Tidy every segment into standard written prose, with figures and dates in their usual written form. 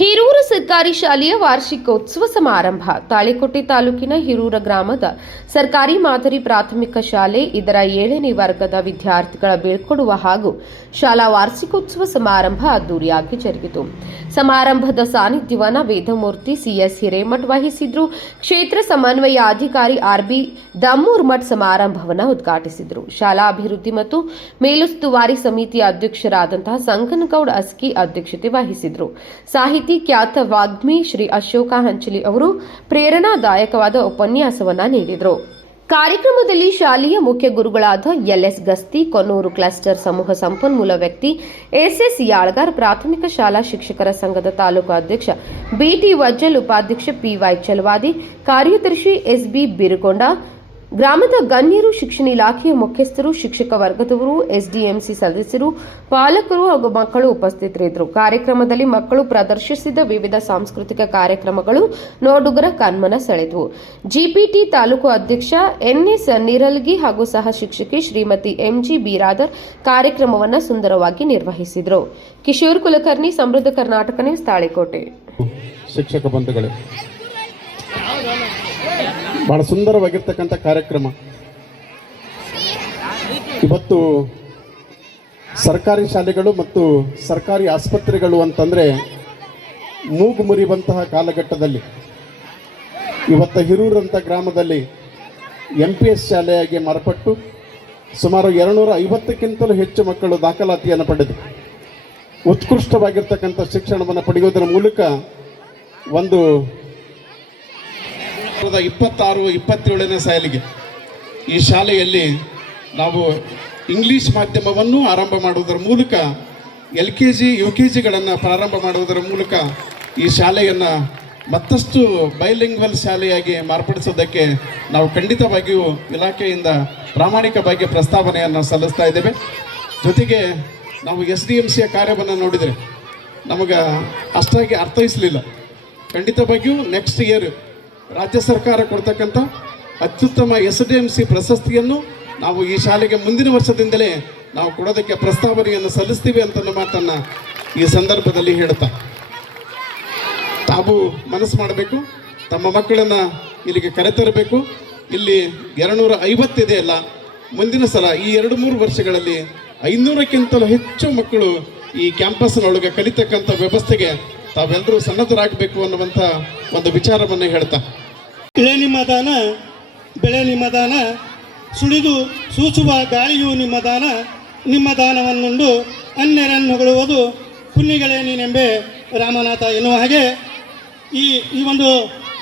ಹಿರೂರು ಸರ್ಕಾರಿ ಶಾಲೆಯ ವಾರ್ಷಿಕೋತ್ಸವ ಸಮಾರಂಭ. ತಾಳಿಕೋಟೆ ತಾಲೂಕಿನ ಹಿರೂರ ಗ್ರಾಮದ ಸರ್ಕಾರಿ ಮಾದರಿ ಪ್ರಾಥಮಿಕ ಶಾಲೆ ಇದರ 7ನೇ ವರ್ಗದ ವಿದ್ಯಾರ್ಥಿಗಳ ಬೀಳ್ಕೊಡುವ ಹಾಗೂ ಶಾಲಾ ವಾರ್ಷಿಕೋತ್ಸವ ಸಮಾರಂಭ ಅದ್ದೂರಿಯಾಗಿ ಜರುಗಿತು. ಸಮಾರಂಭದ ಸಾನ್ನಿಧ್ಯವನ್ನು ವೇದಮೂರ್ತಿ ಸಿಎಸ್ ಹಿರೇಮಠ್ ವಹಿಸಿದ್ರು. ಕ್ಷೇತ್ರ ಸಮನ್ವಯಾಧಿಕಾರಿ ಆರ್ಬಿ ದಮ್ಮೂರ್ಮಠ್ ಸಮಾರಂಭವನ್ನು ಉದ್ಘಾಟಿಸಿದರು. ಶಾಲಾ ಅಭಿವೃದ್ಧಿ ಮತ್ತು ಮೇಲುಸ್ತುವಾರಿ ಸಮಿತಿಯ ಅಧ್ಯಕ್ಷರಾದಂತಹ ಸಂಗನಗೌಡ ಅಸ್ಕಿ ಅಧ್ಯಕ್ಷತೆ ವಹಿಸಿದರು. ಸಾಹಿತಿ ಖ್ಯಾತ ವಾಗ್ಮಿ ಶ್ರೀ ಅಶೋಕ ಹಂಚಲಿ ಅವರು ಪ್ರೇರಣಾದಾಯಕವಾದ ಉಪನ್ಯಾಸವನ್ನ ನೀಡಿದರು. ಕಾರ್ಯಕ್ರಮದಲ್ಲಿ ಶಾಲೆಯ ಮುಖ್ಯ ಗುರುಗಳಾದ ಎಲ್ಎಸ್ ಗಸ್ತಿ, ಕೊನ್ನೂರು ಕ್ಲಸ್ಟರ್ ಸಮೂಹ ಸಂಪನ್ಮೂಲ ವ್ಯಕ್ತಿ ಎಸ್ಎಸ್ ಯಾಳ್ಗಾರ್, ಪ್ರಾಥಮಿಕ ಶಾಲಾ ಶಿಕ್ಷಕರ ಸಂಘದ ತಾಲೂಕು ಅಧ್ಯಕ್ಷ ಬಿಟಿ ವಜ್ಜಲ್, ಉಪಾಧ್ಯಕ್ಷ ಪಿವೈ ಚಲವಾದಿ, ಕಾರ್ಯದರ್ಶಿ ಎಸ್ಬಿ ಬಿರುಗೊಂಡ, ಗ್ರಾಮದ ಗಣ್ಯರು, ಶಿಕ್ಷಣ ಇಲಾಖೆಯ ಮುಖ್ಯಸ್ಥರು, ಶಿಕ್ಷಕ ವರ್ಗದವರು, ಎಸ್ಡಿಎಂಸಿ ಸದಸ್ಯರು, ಪಾಲಕರು ಹಾಗೂ ಮಕ್ಕಳು ಉಪಸ್ಥಿತರಿದ್ದರು. ಕಾರ್ಯಕ್ರಮದಲ್ಲಿ ಮಕ್ಕಳು ಪ್ರದರ್ಶಿಸಿದ ವಿವಿಧ ಸಾಂಸ್ಕೃತಿಕ ಕಾರ್ಯಕ್ರಮಗಳು ನೋಡುಗರ ಕಣ್ಮನ ಸೆಳೆದವು. ಜಿಪಿಟಿ ತಾಲೂಕು ಅಧ್ಯಕ್ಷ ಎನ್ಎಸ್ ನಿರಲ್ಗಿ ಹಾಗೂ ಸಹ ಶಿಕ್ಷಕಿ ಶ್ರೀಮತಿ ಎಂಜಿ ಬೀರಾದರ್ ಕಾರ್ಯಕ್ರಮವನ್ನು ಸುಂದರವಾಗಿ ನಿರ್ವಹಿಸಿದರು. ಕಿಶೋರ್ ಕುಲಕರ್ಣಿ, ಸಮೃದ್ಧ ಕರ್ನಾಟಕ ನ್ಯೂಸ್, ತಾಳಿಕೋಟೆ. ಶಿಕ್ಷಕ ಬಂಧುಗಳೇ, ಬಹಳ ಸುಂದರವಾಗಿರ್ತಕ್ಕಂಥ ಕಾರ್ಯಕ್ರಮ. ಇವತ್ತು ಸರ್ಕಾರಿ ಶಾಲೆಗಳು ಮತ್ತು ಸರ್ಕಾರಿ ಆಸ್ಪತ್ರೆಗಳು ಅಂತಂದರೆ ಮೂಗು ಮುರಿಯುವಂತಹ ಕಾಲಘಟ್ಟದಲ್ಲಿ ಇವತ್ತು ಹಿರೂರಂಥ ಗ್ರಾಮದಲ್ಲಿ MPS ಶಾಲೆಯಾಗಿ ಮಾರ್ಪಟ್ಟು ಸುಮಾರು 250ಕ್ಕಿಂತಲೂ ಹೆಚ್ಚು ಮಕ್ಕಳು ದಾಖಲಾತಿಯನ್ನು ಪಡೆದು ಉತ್ಕೃಷ್ಟವಾಗಿರ್ತಕ್ಕಂಥ ಶಿಕ್ಷಣವನ್ನು ಪಡೆಯುವುದರ ಮೂಲಕ ಒಂದು 26-27ನೇ ಸಾಲಿಗೆ ಈ ಶಾಲೆಯಲ್ಲಿ ನಾವು ಇಂಗ್ಲೀಷ್ ಮಾಧ್ಯಮವನ್ನು ಆರಂಭ ಮಾಡುವುದರ ಮೂಲಕ LKG UKGಗಳನ್ನು ಪ್ರಾರಂಭ ಮಾಡುವುದರ ಮೂಲಕ ಈ ಶಾಲೆಯನ್ನು ಮತ್ತಷ್ಟು ಬೈಲಿಂಗ್ವಲ್ ಶಾಲೆಯಾಗಿ ಮಾರ್ಪಡಿಸೋದಕ್ಕೆ ನಾವು ಖಂಡಿತವಾಗಿಯೂ ಇಲಾಖೆಯಿಂದ ಪ್ರಾಮಾಣಿಕವಾಗಿ ಪ್ರಸ್ತಾವನೆಯನ್ನು ಸಲ್ಲಿಸ್ತಾ ಇದ್ದೇವೆ. ಜೊತೆಗೆ ನಾವು SDMCಯ ಕಾರ್ಯವನ್ನು ನೋಡಿದರೆ ನಮಗೆ ಅಷ್ಟಾಗಿ ಅರ್ಥೈಸಲಿಲ್ಲ. ಖಂಡಿತವಾಗಿಯೂ ನೆಕ್ಸ್ಟ್ ಇಯರ್ ರಾಜ್ಯ ಸರ್ಕಾರ ಕೊಡ್ತಕ್ಕಂಥ ಅತ್ಯುತ್ತಮ SDMC ಪ್ರಶಸ್ತಿಯನ್ನು ನಾವು ಈ ಶಾಲೆಗೆ ಮುಂದಿನ ವರ್ಷದಿಂದಲೇ ನಾವು ಕೊಡೋದಕ್ಕೆ ಪ್ರಸ್ತಾವನೆಯನ್ನು ಸಲ್ಲಿಸ್ತೀವಿ ಅಂತ ಮಾತನ್ನು ಈ ಸಂದರ್ಭದಲ್ಲಿ ಹೇಳ್ತಾ, ತಾವು ಮನಸ್ಸು ಮಾಡಬೇಕು, ತಮ್ಮ ಮಕ್ಕಳನ್ನು ಇಲ್ಲಿಗೆ ಕರೆತರಬೇಕು. ಇಲ್ಲಿ 250 ಇದೆಯಲ್ಲ, ಮುಂದಿನ ಸಲ ಈ 2-3 ವರ್ಷಗಳಲ್ಲಿ 500ಕ್ಕಿಂತಲೂ ಹೆಚ್ಚು ಮಕ್ಕಳು ಈ ಕ್ಯಾಂಪಸ್ನೊಳಗೆ ಕಲಿತಕ್ಕಂಥ ವ್ಯವಸ್ಥೆಗೆ ತಾವೆಲ್ಲರೂ ಸನ್ನದ್ಧರಾಗಬೇಕು ಅನ್ನುವಂಥ ಒಂದು ವಿಚಾರವನ್ನು ಹೇಳ್ತಾ, ಇಳೆ ನಿಮ್ಮ ದಾನ, ಬೆಳೆ ನಿಮ್ಮ ದಾನ, ಸುಳಿದು ಸೂಸುವ ಗಾಳಿಯು ನಿಮ್ಮ ದಾನ, ನಿಮ್ಮ ದಾನವನ್ನುಂಡು ಅನ್ಯರನ್ನು ಹೊಗಳುವುದು ಪುಣ್ಯಗಳೇ ನೀನೆಂಬೆ ರಾಮನಾಥ ಎನ್ನುವ ಹಾಗೆ ಈ ಒಂದು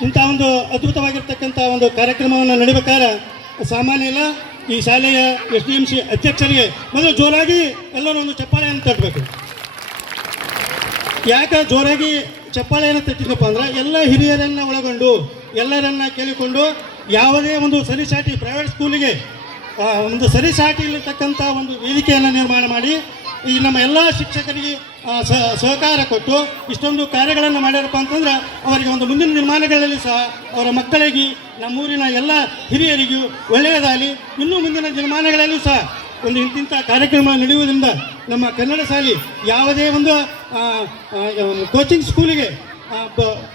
ಇಂಥ ಒಂದು ಅದ್ಭುತವಾಗಿರ್ತಕ್ಕಂಥ ಒಂದು ಕಾರ್ಯಕ್ರಮವನ್ನು ನಡೆಬೇಕಾದ್ರೆ ಸಾಮಾನ್ಯ ಇಲ್ಲ. ಈ ಶಾಲೆಯ SDMC ಅಧ್ಯಕ್ಷರಿಗೆ ಮೊದಲು ಜೋರಾಗಿ ಎಲ್ಲರೂ ಒಂದು ಚಪ್ಪಾಳೆಯನ್ನು ತಟ್ಟಬೇಕು. ಯಾಕೆ ಜೋರಾಗಿ ಚಪ್ಪಾಳೆಯನ್ನು ತಟ್ಟಿದ್ನಪ್ಪ ಅಂದ್ರೆ ಎಲ್ಲ ಹಿರಿಯರನ್ನು ಒಳಗೊಂಡು ಎಲ್ಲರನ್ನ ಕೇಳಿಕೊಂಡು ಯಾವುದೇ ಒಂದು ಸರಿಸಾಟಿ ಪ್ರೈವೇಟ್ ಸ್ಕೂಲಿಗೆ ಒಂದು ಸರಿಸಾಟಿ ಇರತಕ್ಕಂಥ ಒಂದು ವೇದಿಕೆಯನ್ನು ನಿರ್ಮಾಣ ಮಾಡಿ ಈ ನಮ್ಮ ಎಲ್ಲ ಶಿಕ್ಷಕರಿಗೆ ಸಹಕಾರ ಕೊಟ್ಟು ಇಷ್ಟೊಂದು ಕಾರ್ಯಗಳನ್ನು ಮಾಡ್ಯಾರಪ್ಪ ಅಂತಂದ್ರೆ ಅವರಿಗೆ ಒಂದು ಮುಂದಿನ ನಿರ್ಮಾಣಗಳಲ್ಲಿ ಸಹ ಅವರ ಮಕ್ಕಳಿಗೆ, ನಮ್ಮೂರಿನ ಎಲ್ಲ ಹಿರಿಯರಿಗೂ ಒಳ್ಳೆಯದಾಗಲಿ. ಇನ್ನೂ ಮುಂದಿನ ನಿರ್ಮಾಣಗಳಲ್ಲೂ ಸಹ ಒಂದು ಇಂತಿಂಥ ಕಾರ್ಯಕ್ರಮ ನಡೆಯುವುದರಿಂದ ನಮ್ಮ ಕನ್ನಡ ಶಾಲೆ ಯಾವುದೇ ಒಂದು ಕೋಚಿಂಗ್ ಸ್ಕೂಲಿಗೆ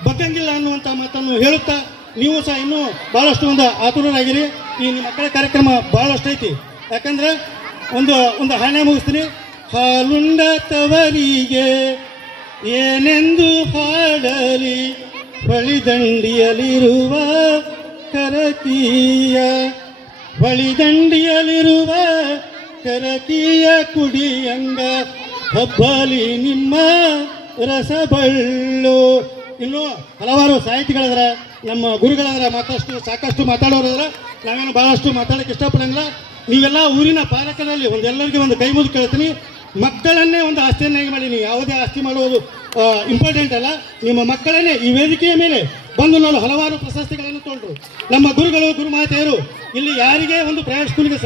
ಬಗ್ಗಂಗಿಲ್ಲ ಅನ್ನುವಂಥ ಮಾತನ್ನು ಹೇಳುತ್ತಾ, ನೀವು ಸಹ ಇನ್ನೂ ಭಾಳಷ್ಟು ಒಂದು ಆತುರರಾಗಿರಿ. ಈ ನಿಮ್ಮ ಮಕ್ಕಳ ಕಾರ್ಯಕ್ರಮ ಭಾಳಷ್ಟು ಐತಿ. ಯಾಕಂದರೆ ಒಂದು ಹಾಣೆ ಮುಗಿಸ್ತೀನಿ. ಹಾಲುಂಡ ತವರಿಗೆ ಏನೆಂದು ಹಾಡಲಿ, ಬಳಿದಂಡಿಯಲಿರುವ ಕರಕೀಯ, ಬಳಿದಂಡಿಯಲಿರುವ ಕರಕೀಯ ಕುಡಿಯಂಗ ಹಬ್ಬಲಿ ನಿಮ್ಮ ರಸಬಳ್ಳು. ಇನ್ನೂ ಹಲವಾರು ಸಾಹಿತಿಗಳದ್ರ, ನಮ್ಮ ಗುರುಗಳದ್ರ, ಸಾಕಷ್ಟು ಮಾತಾಡೋರದ್ರ. ನಾವೇನು ಭಾಳಷ್ಟು ಮಾತಾಡೋಕ್ಕೆ ಇಷ್ಟಪಡಂಗಿಲ್ಲ. ನೀವೆಲ್ಲ ಊರಿನ ಪಾಲಕರಲ್ಲಿ ಎಲ್ಲರಿಗೆ ಒಂದು ಕೈ ಮುಗಿದು ಕೇಳ್ತೀನಿ, ಮಕ್ಕಳನ್ನೇ ಒಂದು ಆಸ್ತಿಯನ್ನಾಗಿ ಮಾಡಿ. ನೀವು ಯಾವುದೇ ಆಸ್ತಿ ಮಾಡುವುದು ಇಂಪಾರ್ಟೆಂಟ್ ಅಲ್ಲ. ನಿಮ್ಮ ಮಕ್ಕಳನ್ನೇ ಈ ವೇದಿಕೆಯ ಮೇಲೆ ಬಂದು ನಾನು ಹಲವಾರು ಪ್ರಶಸ್ತಿಗಳನ್ನು ತೊಗೊಂಡ್ರು. ನಮ್ಮ ಗುರುಗಳು, ಗುರುಮಾತೆಯರು ಇಲ್ಲಿ ಯಾರಿಗೆ ಒಂದು ಪ್ರೈವೇಟ್ ಸ್ಕೂಲಿಗೆ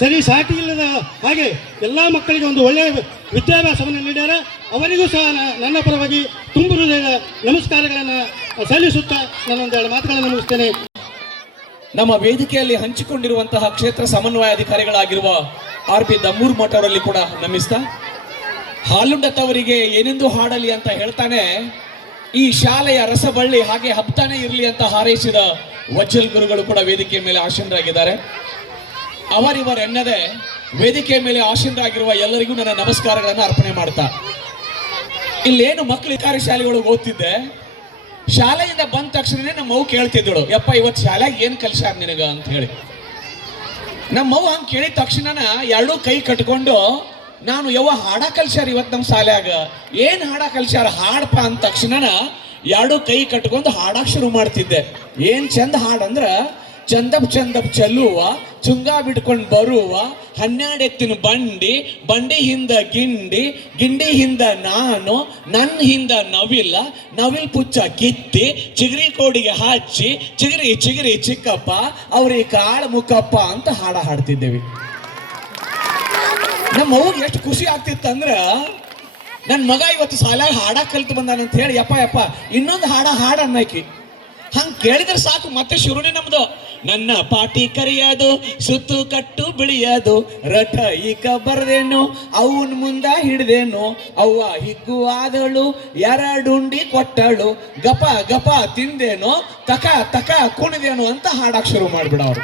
ಸರಿ ಸಾಟಿ ಇಲ್ಲದ ಹಾಗೆ ಎಲ್ಲ ಮಕ್ಕಳಿಗೆ ಒಂದು ಒಳ್ಳೆಯ ವಿದ್ಯಾಭ್ಯಾಸವನ್ನು ನೀಡ್ಯಾರ. ಅವರಿಗೂ ಸಹ ನನ್ನ ಪರವಾಗಿ ತುಂಬ ಹೃದಯದ ನಮಸ್ಕಾರಗಳನ್ನು ಸಲ್ಲಿಸುತ್ತಾ ನಾನೊಂದೆರಡು ಮಾತುಗಳನ್ನು ಮುಗಿಸ್ತೇನೆ. ನಮ್ಮ ವೇದಿಕೆಯಲ್ಲಿ ಹಂಚಿಕೊಂಡಿರುವಂತಹ ಕ್ಷೇತ್ರ ಸಮನ್ವಯಾಧಿಕಾರಿಗಳಾಗಿರುವ ಆರ್ಬಿ ದಮ್ಮೂರ್ಮಠ್ ಅವರಲ್ಲಿ ಕೂಡ ನಮಿಸ್ತಾ, ಹಾಲುಂಡ ತವರಿಗೆ ಏನೆಂದು ಹಾಡಲಿ ಅಂತ ಹೇಳ್ತಾನೆ. ಈ ಶಾಲೆಯ ರಸಬಳ್ಳಿ ಹಾಗೆ ಹಬ್ತಾನೆ ಇರಲಿ ಅಂತ ಹಾರೈಸಿದ ವಜ್ಜಲ್ ಗುರುಗಳು ಕೂಡ ವೇದಿಕೆ ಮೇಲೆ ಆಸೀನರಾಗಿದ್ದಾರೆ. ಅವರಿವರೆನ್ನದೆ ವೇದಿಕೆ ಮೇಲೆ ಆಸೀನರಾಗಿರುವ ಎಲ್ಲರಿಗೂ ನನ್ನ ನಮಸ್ಕಾರಗಳನ್ನು ಅರ್ಪಣೆ ಮಾಡ್ತಾ, ಇಲ್ಲೇನು ಮಕ್ಕಳು ಕಾರ್ಯಶಾಲೆಗಳಿಗೆ ಓದ್ತಿದ್ದೆ, ಶಾಲೆಯಿಂದ ಬಂದ ತಕ್ಷಣನೇ ನಮ್ಮ ಮಗು ಕೇಳ್ತಿದ್ದಳು, ಯಪ್ಪ ಇವತ್ತು ಶಾಲೆಗೆ ಏನು ಕಲಿಸ್ಯಾರ ನಿನಗ ಅಂತ ಹೇಳಿ. ನಮ್ಮ ಮಗು ಹಂಗೆ ಕೇಳಿದ ತಕ್ಷಣ ಎರಡೂ ಕೈ ಕಟ್ಕೊಂಡು ನಾನು ಹಾಡ ಕಲ್ಸ್ಯಾರ ಇವತ್ತು ನಮ್ಮ ಶಾಲ್ಯಾಗ, ಏನು ಹಾಡ ಕಲ್ಸ್ಯಾರ ಹಾಡಪ್ಪ ಅಂದ ತಕ್ಷಣ ಎರಡೂ ಕೈ ಕಟ್ಕೊಂಡು ಹಾಡಕ್ಕೆ ಶುರು ಮಾಡ್ತಿದ್ದೆ. ಏನು ಚಂದ ಹಾಡಂದ್ರ, ಚಂದಪ್ ಚಂದಪ್ ಚೆಲ್ಲುವ, ಚುಂಗ ಬಿಡ್ಕೊಂಡು ಬರುವ, 12 ಎತ್ತಿನ ಬಂಡಿ, ಬಂಡಿ ಹಿಂದ ಗಿಂಡಿ, ಗಿಂಡಿ ಹಿಂದ ನಾನು, ನನ್ನ ಹಿಂದ ನವಿಲ, ನವಿಲ್ ಪುಚ್ಚ ಕಿತ್ತಿ, ಚಿಗರಿ ಕೋಡಿಗೆ ಹಚ್ಚಿ, ಚಿಗರಿ ಚಿಗರಿ ಚಿಕ್ಕಪ್ಪ ಅವ್ರಿಗೆ ಕಾಳು ಮುಕ್ಕಪ್ಪ ಅಂತ ಹಾಡ ಹಾಡ್ತಿದ್ದೇವೆ. ನಮ್ಮ ಮಗುಗೆ ಎಷ್ಟು ಖುಷಿ ಆಗ್ತಿತ್ತಂದ್ರ, ನನ್ನ ಮಗ ಇವತ್ತು ಶಾಲ್ಯಾಗ ಹಾಡ ಕಲ್ತು ಬಂದಾನಂತ ಹೇಳಿ ಯಪ್ಪ ಇನ್ನೊಂದು ಹಾಡ ಅನ್ನಕಿ ಹಂಗೆ ಕೇಳಿದ್ರೆ ಸಾಕು, ಮತ್ತೆ ಶುರುನೇ ನಮ್ದು. ನನ್ನ ಪಾಟಿ ಕರಿಯೋದು, ಸುತ್ತು ಕಟ್ಟು ಬಿಳಿಯೋದು, ರಥ ಈಕ ಬರ್ದೇನು, ಅವನ ಮುಂದ ಹಿಡ್ದೇನು, ಅವ್ವ ಹಿಗ್ಗು ಆದಳು, ಎರಡುಂಡಿ ಕೊಟ್ಟಳು, ಗಪ ಗಪ ತಿಂದೇನು, ತಕ ತಕ ಕುಣಿದೇನು ಅಂತ ಹಾಡಕ್ಕೆ ಶುರು ಮಾಡ್ಬಿಡವ್ರು.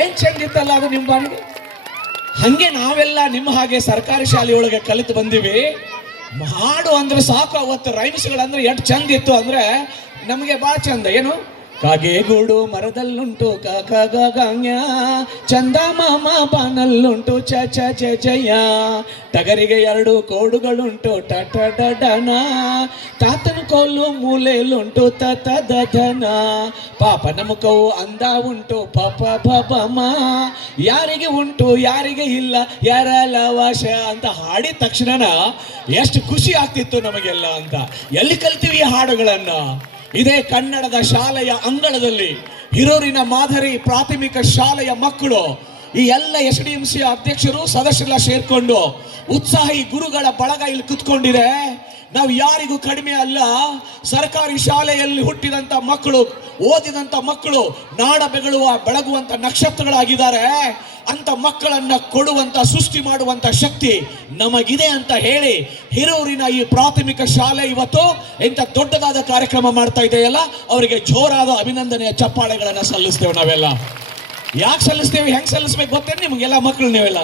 ಏನ್ ಚಂದಿತ್ತಲ್ಲ ಅದು ನಿಮ್ಮ ಬಾನಿಗೆ. ಹಂಗೆ ನಾವೆಲ್ಲ ನಿಮ್ಮ ಹಾಗೆ ಸರ್ಕಾರಿ ಶಾಲೆಯೊಳಗೆ ಕಲಿತು ಬಂದಿವಿ. ಹಾಡು ಅಂದ್ರೆ ಸಾಕು, ಅವತ್ತು ರೈಮ್ಸ್ಗಳಂದ್ರೆ ಎಷ್ಟು ಚಂದ ಇತ್ತು ಅಂದ್ರೆ ನಮಗೆ ಭಾಳ ಚಂದ. ಏನು ಕಾಗೆಗೂಡು ಮರದಲ್ಲುಂಟು ಕಾಕಾಗಾಂಗ್ಯ, ಚಂದ ಮಾಮ ಬಾನಲ್ಲುಂಟು ಚ ಚ ಚ ಚಯ್ಯ, ಟಗರಿಗೆ 2 ಕೋಡುಗಳುಂಟು ಟ ಟ ಡ ಡನ, ತಾತನ ಕೋಲು ಮೂಲೆಯಲ್ಲುಂಟು ತ ತ ದ ಧನ, ಪಾಪನ ಮುಖವು ಅಂದ ಉಂಟು ಪ ಪ ಪ ಪ ಮ, ಯಾರಿಗೆ ಉಂಟು ಯಾರಿಗೆ ಇಲ್ಲ ಯಾರಲವಶ ಅಂತ ಹಾಡಿದ ತಕ್ಷಣ ಎಷ್ಟು ಖುಷಿ ಆಗ್ತಿತ್ತು ನಮಗೆಲ್ಲ ಅಂತ. ಎಲ್ಲಿ ಕಲ್ತೀವಿ ಈ ಹಾಡುಗಳನ್ನ? ಇದೇ ಕನ್ನಡದ ಶಾಲೆಯ ಅಂಗಳದಲ್ಲಿ ಹಿರೂರಿನ ಮಾದರಿ ಪ್ರಾಥಮಿಕ ಶಾಲೆಯ ಮಕ್ಕಳು, ಈ ಎಲ್ಲ SDMC ಅಧ್ಯಕ್ಷರು ಸದಸ್ಯರೆಲ್ಲ ಸೇರ್ಕೊಂಡು ಉತ್ಸಾಹಿ ಗುರುಗಳ ಬಳಗ ಇಲ್ಲಿ ಕುತ್ಕೊಂಡಿದೆ. ನಾವು ಯಾರಿಗೂ ಕಡಿಮೆ ಅಲ್ಲ. ಸರ್ಕಾರಿ ಶಾಲೆಯಲ್ಲಿ ಹುಟ್ಟಿದಂತ ಮಕ್ಕಳು, ಓದಿದಂತ ಮಕ್ಕಳು ನಾಡ ಬೆಳಗುವಂತ ನಕ್ಷತ್ರಗಳಾಗಿದ್ದಾರೆ. ಅಂತ ಮಕ್ಕಳನ್ನ ಕೊಡುವಂತ, ಸೃಷ್ಟಿ ಮಾಡುವಂತ ಶಕ್ತಿ ನಮಗಿದೆ ಅಂತ ಹೇಳಿ ಹಿರೂರಿನ ಈ ಪ್ರಾಥಮಿಕ ಶಾಲೆ ಇವತ್ತು ಇಂಥ ದೊಡ್ಡದಾದ ಕಾರ್ಯಕ್ರಮ ಮಾಡ್ತಾ ಇದೆಯಲ್ಲ, ಅವರಿಗೆ ಜೋರಾದ ಅಭಿನಂದನೆಯ ಚಪ್ಪಾಳೆಗಳನ್ನ ಸಲ್ಲಿಸ್ತೇವೆ. ನಾವೆಲ್ಲ ಯಾಕೆ ಸಲ್ಲಿಸ್ತೇವೆ, ಹೆಂಗೆ ಸಲ್ಲಿಸ್ಬೇಕು ಗೊತ್ತೇನು ನಿಮಗೆಲ್ಲ ಮಕ್ಕಳು? ನೀವೆಲ್ಲ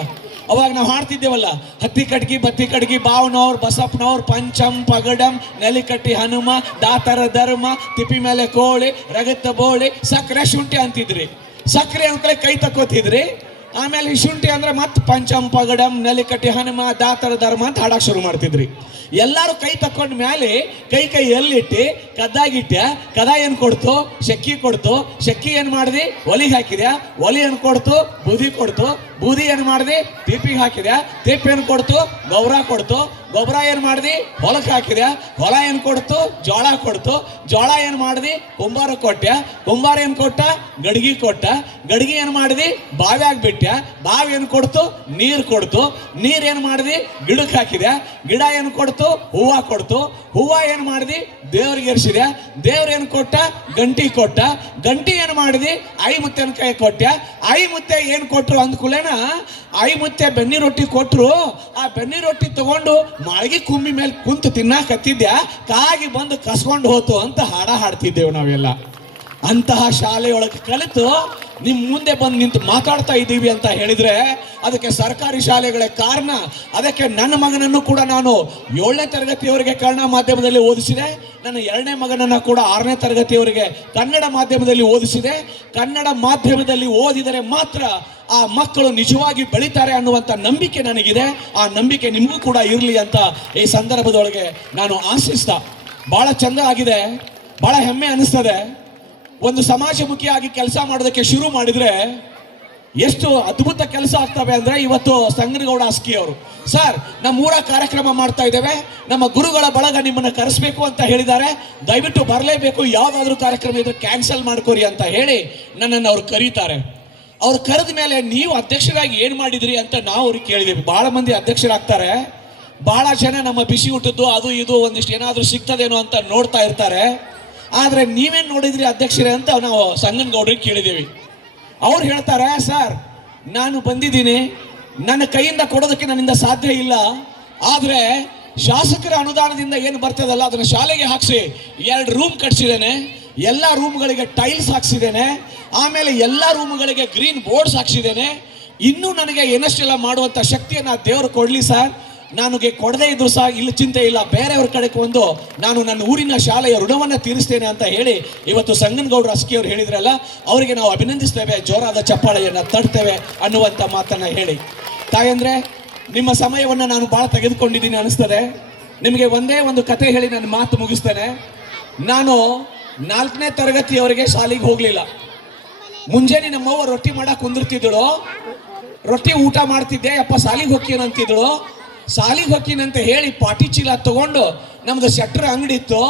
ಅವಾಗ ನಾವು ಹಾಡ್ತಿದ್ದೇವಲ್ಲ, ಹತ್ತಿ ಕಟ್ಗಿ ಬತ್ತಿ ಕಟ್ಗಿ ಬಾವನವ್ರು ಬಸಪ್ಪನವ್ರು ಪಂಚಂ ಪಗಡಂ ನೆಲಿಕಟ್ಟಿ ಹನುಮ ದಾತರ ಧರ್ಮ ತಿಪ್ಪಿ ಮೇಲೆ ಕೋಳಿ ರಗತ್ತ ಬೋಳಿ ಸಕ್ಕರೆ ಶುಂಠಿ ಅಂತಿದ್ರಿ. ಸಕ್ಕರೆ ಅಂದ್ಕಳೆ ಕೈ ತಕ್ಕೋತಿದ್ರಿ. ಆಮೇಲೆ ಶುಂಠಿ ಅಂದ್ರೆ ಮತ್ತೆ ಪಂಚಂ ಪಗಡಂ ನೆಲಿಕಟ್ಟಿ ಹನುಮ ದಾತರ ಧರ್ಮ ಅಂತ ಹಾಡಕ್ಕೆ ಶುರು ಮಾಡ್ತಿದ್ರಿ. ಎಲ್ಲರೂ ಕೈ ತಕ್ಕೊಂಡ ಮೇಲೆ ಕೈ ಎಲ್ಲಿಟ್ಟು ಕದ್ದಾಗಿಟ್ಟ್ಯಾ, ಕದ ಏನು ಕೊಡ್ತು? ಶಕ್ಕಿ ಕೊಡ್ತು. ಶಕ್ಕಿ ಏನು ಮಾಡಿದಿ? ಒಲಿಗೆ ಹಾಕಿದ್ಯಾ. ಒಲಿ ಏನು ಕೊಡ್ತು? ಬೂದಿ ಕೊಡ್ತು. ಬೂದಿ ಏನು ಮಾಡಿದಿ? ದೀಪಿಗೆ ಹಾಕಿದ್ಯಾ. ದೀಪ ಏನು ಕೊಡ್ತು? ಗೊಬ್ಬರ ಕೊಡ್ತು. ಗೊಬ್ಬರ ಏನು ಮಾಡಿದಿ? ಹೊಲಕ್ಕೆ ಹಾಕಿದ್ಯಾ. ಹೊಲ ಏನು ಕೊಡ್ತು? ಜೋಳ ಕೊಡ್ತು. ಜೋಳ ಏನು ಮಾಡಿದಿ? ಕುಂಬಾರ ಕೊಟ್ಟ್ಯಾ. ಕುಂಬಾರ ಏನು ಕೊಟ್ಟ? ಗಡಿಗೆ ಕೊಟ್ಟ. ಗಡಿಗೆ ಏನು ಮಾಡಿದಿ? ಬಾವ್ಯಾಗ ಬಿಟ್ಟ್ಯಾ. ಬಾವಿ ಏನು ಕೊಡ್ತು? ನೀರು ಕೊಡ್ತು. ನೀರು ಏನು ಮಾಡಿದಿ? ಗಿಡಕ್ಕೆ ಹಾಕಿದ್ಯಾ. ಗಿಡ ಏನು ಕೊಡ್ತು? ಹೂವ ಕೊಡ್ತು. ಹೂವ ಏನು ಮಾಡಿದಿ? ದೇವ್ರಿಗೆ ಎರ್ಸಿದ್ಯಾ. ದೇವ್ರ ಏನು ಕೊಟ್ಟ? ಗಂಟಿ ಕೊಟ್ಟ. ಗಂಟಿ ಏನು ಮಾಡಿದಿ? ಐ ಮುತ್ತೆನ ಕೈ ಕೊಟ್ಟ್ಯಾ. ಐ ಮುತ್ತೆ ಏನು ಕೊಟ್ರು ಅಂದ್ಕೂಲೇನ, ಐ ಮುತ್ತೆ ಬೆನ್ನಿ ರೊಟ್ಟಿ ಕೊಟ್ರು. ಆ ಬೆನ್ನಿ ರೊಟ್ಟಿ ತಗೊಂಡು ಮಾಳಿಗೆ ಕುಂಬಿ ಮೇಲೆ ಕುಂತು ತಿನ್ನಾಕತ್ತಿದ್ಯಾ, ಕಾಗಿ ಬಂದು ಕಸ್ಕೊಂಡು ಹೋತು ಅಂತ ಹಾಡ್ತಿದ್ದೇವೆ ನಾವೆಲ್ಲ. ಅಂತಹ ಶಾಲೆಯೊಳಗೆ ಕಲಿತು ನಿಮ್ಮ ಮುಂದೆ ಬಂದು ನಿಂತು ಮಾತಾಡ್ತಾ ಇದ್ದೀವಿ ಅಂತ ಹೇಳಿದ್ರೆ ಅದಕ್ಕೆ ಸರ್ಕಾರಿ ಶಾಲೆಗಳೇ ಕಾರಣ. ಅದಕ್ಕೆ ನನ್ನ ಮಗನನ್ನು ಕೂಡ ನಾನು 7ನೇ ತರಗತಿಯವರೆಗೆ ಕನ್ನಡ ಮಾಧ್ಯಮದಲ್ಲಿ ಓದಿಸಿದೆ. ನನ್ನ 2ನೇ ಮಗನನ್ನು ಕೂಡ 6ನೇ ತರಗತಿಯವರೆಗೆ ಕನ್ನಡ ಮಾಧ್ಯಮದಲ್ಲಿ ಓದಿಸಿದೆ. ಕನ್ನಡ ಮಾಧ್ಯಮದಲ್ಲಿ ಓದಿದರೆ ಮಾತ್ರ ಆ ಮಕ್ಕಳು ನಿಜವಾಗಿ ಬೆಳೀತಾರೆ ಅನ್ನುವಂಥ ನಂಬಿಕೆ ನನಗಿದೆ. ಆ ನಂಬಿಕೆ ನಿಮಗೂ ಕೂಡ ಇರಲಿ ಅಂತ ಈ ಸಂದರ್ಭದೊಳಗೆ ನಾನು ಆಶಿಸ್ತಾ, ಭಾಳ ಚಂದ ಆಗಿದೆ, ಭಾಳ ಹೆಮ್ಮೆ ಅನ್ನಿಸ್ತದೆ. ಒಂದು ಸಮಾಜಮುಖಿಯಾಗಿ ಕೆಲಸ ಮಾಡೋದಕ್ಕೆ ಶುರು ಮಾಡಿದ್ರೆ ಎಷ್ಟು ಅದ್ಭುತ ಕೆಲಸ ಆಗ್ತವೆ ಅಂದ್ರೆ, ಇವತ್ತು ಸಂಗನಗೌಡ ಅಸ್ಕಿ ಅವರು, ಸರ್ ನಮ್ಮ ಊರ ಕಾರ್ಯಕ್ರಮ ಮಾಡ್ತಾ ಇದ್ದೇವೆ, ನಮ್ಮ ಗುರುಗಳ ಬಳಗ ನಿಮ್ಮನ್ನು ಕರೆಸಬೇಕು ಅಂತ ಹೇಳಿದ್ದಾರೆ, ದಯವಿಟ್ಟು ಬರಲೇಬೇಕು, ಯಾವುದಾದ್ರೂ ಕಾರ್ಯಕ್ರಮ ಇದ್ರೆ ಕ್ಯಾನ್ಸಲ್ ಮಾಡ್ಕೋರಿ ಅಂತ ಹೇಳಿ ನನ್ನನ್ನು ಅವ್ರು ಕರೀತಾರೆ. ಅವ್ರು ಕರೆದ ಮೇಲೆ ನೀವು ಅಧ್ಯಕ್ಷರಾಗಿ ಏನು ಮಾಡಿದ್ರಿ ಅಂತ ನಾವು ಅವ್ರಿಗೆ ಕೇಳಿದ್ದೀವಿ. ಭಾಳ ಮಂದಿ ಅಧ್ಯಕ್ಷರಾಗ್ತಾರೆ, ಭಾಳ ಜನ ನಮ್ಮ ಬಿಸಿ ಊಟದ್ದು ಅದು ಇದು ಒಂದಿಷ್ಟು ಏನಾದರೂ ಸಿಗ್ತದೇನೋ ಅಂತ ನೋಡ್ತಾ ಇರ್ತಾರೆ. ಆದರೆ ನೀವೇನು ನೋಡಿದ್ರಿ ಅಧ್ಯಕ್ಷರೇ ಅಂತ ನಾವು ಸಂಗನಗೌಡರಿಗೆ ಕೇಳಿದ್ದೀವಿ. ಅವ್ರು ಹೇಳ್ತಾರೆ, ಸರ್ ನಾನು ಬಂದಿದ್ದೀನಿ, ನನ್ನ ಕೈಯಿಂದ ಕೊಡೋದಕ್ಕೆ ನನ್ನಿಂದ ಸಾಧ್ಯ ಇಲ್ಲ, ಆದರೆ ಶಾಸಕರ ಅನುದಾನದಿಂದ ಏನು ಬರ್ತದಲ್ಲ ಅದನ್ನ ಶಾಲೆಗೆ ಹಾಕ್ಸಿ 2 ರೂಮ್ ಕಟ್ಸಿದ್ದೇನೆ. ಎಲ್ಲ ರೂಮ್ಗಳಿಗೆ ಟೈಲ್ಸ್ ಹಾಕ್ಸಿದ್ದೇನೆ. ಆಮೇಲೆ ಎಲ್ಲ ರೂಮ್ಗಳಿಗೆ ಗ್ರೀನ್ ಬೋರ್ಡ್ಸ್ ಹಾಕ್ಸಿದ್ದೇನೆ. ಇನ್ನೂ ನನಗೆ ಏನಷ್ಟೆಲ್ಲ ಮಾಡುವಂಥ ಶಕ್ತಿಯನ್ನು ದೇವರು ಕೊಡಲಿ ಸರ್. ನನಗೆ ಕೊಡದೇ ಇದ್ರು ಸಹ ಇಲ್ಲಿ ಚಿಂತೆ ಇಲ್ಲ, ಬೇರೆಯವ್ರ ಕಡೆಗೆ ಒಂದು ನಾನು ನನ್ನ ಊರಿನ ಶಾಲೆಯ ಋಣವನ್ನು ತೀರಿಸ್ತೇನೆ ಅಂತ ಹೇಳಿ ಇವತ್ತು ಸಂಗನಗೌಡರು ಅಸ್ಕಿ ಅವರು ಹೇಳಿದ್ರಲ್ಲ, ಅವರಿಗೆ ನಾವು ಅಭಿನಂದಿಸ್ತೇವೆ, ಜೋರಾದ ಚಪ್ಪಾಳೆಯನ್ನು ತಡ್ತೇವೆ ಅನ್ನುವಂಥ ಮಾತನ್ನು ಹೇಳಿ. ತಾಯಂದ್ರೆ, ನಿಮ್ಮ ಸಮಯವನ್ನು ನಾನು ಭಾಳ ತೆಗೆದುಕೊಂಡಿದ್ದೀನಿ ಅನಿಸ್ತದೆ. ನಿಮಗೆ ಒಂದೇ ಒಂದು ಕತೆ ಹೇಳಿ ನನ್ನ ಮಾತು ಮುಗಿಸ್ತೇನೆ. ನಾನು 4ನೇ ತರಗತಿಯವರೆಗೆ ಶಾಲೆಗೆ ಹೋಗಲಿಲ್ಲ. ಮುಂಜಾನೆ ನಮ್ಮವ್ವ ರೊಟ್ಟಿ ಮಾಡಕ್ಕೆ ಕುಂದಿರ್ತಿದ್ದಳು. ರೊಟ್ಟಿ ಊಟ ಮಾಡ್ತಿದ್ದೆ. ಅಪ್ಪ ಸಾಲಿಗೆ ಹೊಕ್ಕೀನಂತಿದ್ದಳು. ಸಾಲಿಗೆ ಹೊಕ್ಕೀನಂತ ಹೇಳಿ ಪಾಟಿ ಚೀಲ ತಗೊಂಡು ನಮ್ದು ಶೆಟ್ರ್ ಅಂಗಡಿ ಇತ್ತು,